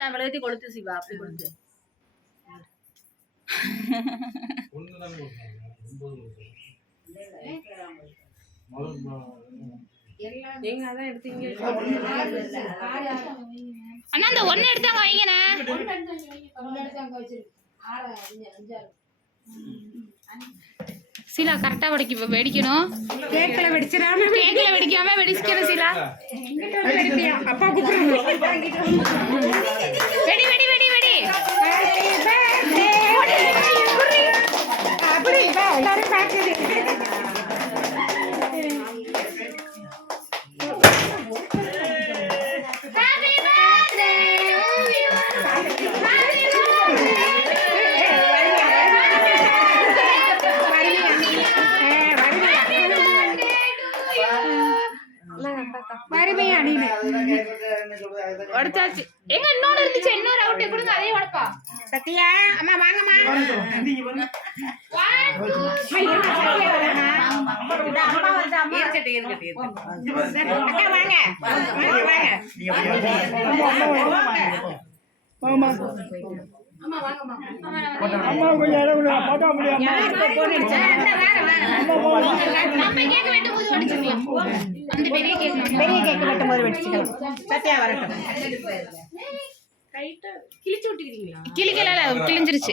நான் விளையாட்டி கொளுத்து சிவா அப்படி கொளுத்து. அண்ணா அந்த ஒன்னு எடுத்தாங்க வைங்கண்ணே. சீலா கரெக்டா வெடிக்கணும். கேக்ல வெடிக்காம வெடிக்கணும் சீலா. அப்பா கூப்பிடுறாங்க. வெடி வெடி வெடி வெடி. அப்படி எல்லாரும் பாக்குது. உடைச்சாச்சு. எங்க இன்னொரு இருந்துச்சு, இன்னொரு அவுட் கொடுங்க, அதையும் உடைப்பா. சத்யா அம்மா வாங்கம்மா. பெரிய கேக் வெட்டும் போது வெடிச்சுக்கலாம். சத்யா வரட்டும். கிழிச்சு விட்டுக்கிறீங்களா? கிழிக்கல, கிழிஞ்சிருச்சு.